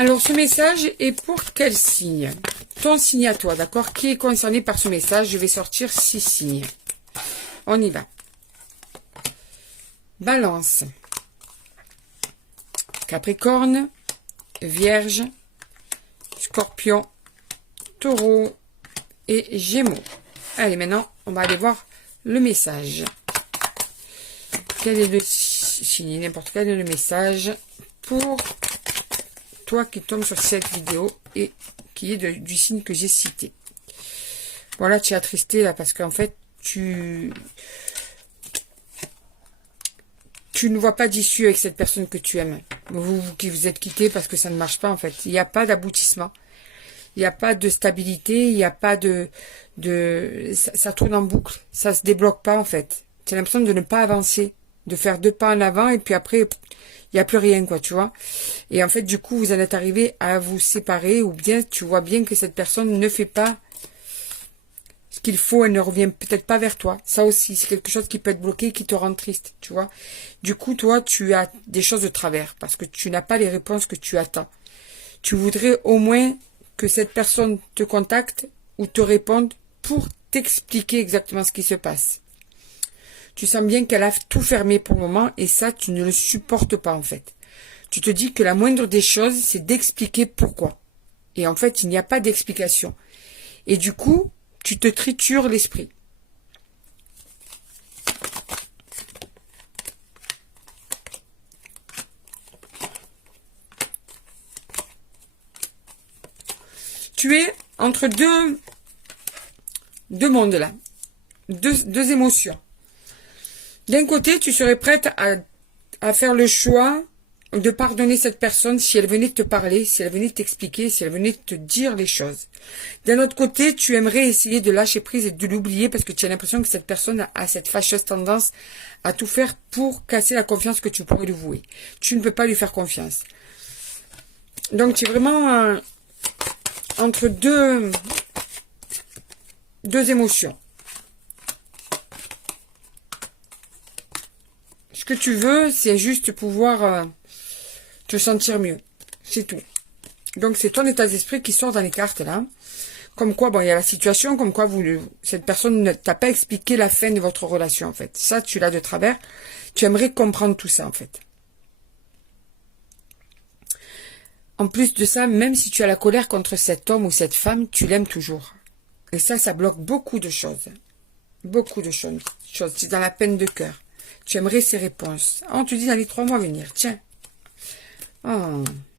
Alors, ce message est pour quel signe? Ton signe à toi, d'accord? Qui est concerné par ce message? Je vais sortir 6 signes. On y va. Balance. Capricorne. Vierge. Scorpion. Taureau. Et Gémeaux. Allez, maintenant, on va aller voir le message. Quel est le signe? N'importe quel est le message pour toi qui tombe sur cette vidéo et qui est du signe que j'ai cité. Voilà, tu es attristé là parce qu'en fait, tu ne vois pas d'issue avec cette personne que tu aimes. Vous qui vous êtes quittés parce que ça ne marche pas en fait. Il n'y a pas d'aboutissement. Il n'y a pas de stabilité. Il n'y a pas ça tourne en boucle. Ça se débloque pas en fait. Tu as l'impression de ne pas avancer. De faire 2 pas en avant et puis après, il n'y a plus rien quoi, tu vois. Et en fait, du coup, vous en êtes arrivé à vous séparer ou bien tu vois bien que cette personne ne fait pas ce qu'il faut, elle ne revient peut-être pas vers toi. Ça aussi, c'est quelque chose qui peut être bloqué, qui te rend triste, tu vois. Du coup, toi, tu as des choses de travers parce que tu n'as pas les réponses que tu attends. Tu voudrais au moins que cette personne te contacte ou te réponde pour t'expliquer exactement ce qui se passe. Tu sens bien qu'elle a tout fermé pour le moment et ça, tu ne le supportes pas en fait. Tu te dis que la moindre des choses, c'est d'expliquer pourquoi. Et en fait, il n'y a pas d'explication. Et du coup, tu te tritures l'esprit. Tu es entre deux mondes là. Deux émotions. D'un côté, tu serais prête à faire le choix de pardonner cette personne si elle venait te parler, si elle venait t'expliquer, si elle venait te dire les choses. D'un autre côté, tu aimerais essayer de lâcher prise et de l'oublier parce que tu as l'impression que cette personne a cette fâcheuse tendance à tout faire pour casser la confiance que tu pourrais lui vouer. Tu ne peux pas lui faire confiance. Donc, tu es vraiment entre deux émotions. Ce que tu veux, c'est juste pouvoir te sentir mieux. C'est tout. Donc, c'est ton état d'esprit qui sort dans les cartes, là. Comme quoi, bon, il y a la situation, comme quoi cette personne ne t'a pas expliqué la fin de votre relation, en fait. Ça, tu l'as de travers. Tu aimerais comprendre tout ça, en fait. En plus de ça, même si tu as la colère contre cet homme ou cette femme, tu l'aimes toujours. Et ça bloque beaucoup de choses. Beaucoup de choses. C'est dans la peine de cœur. Tu aimerais ces réponses. On te dit dans les 3 mois à venir. Tiens. Oh.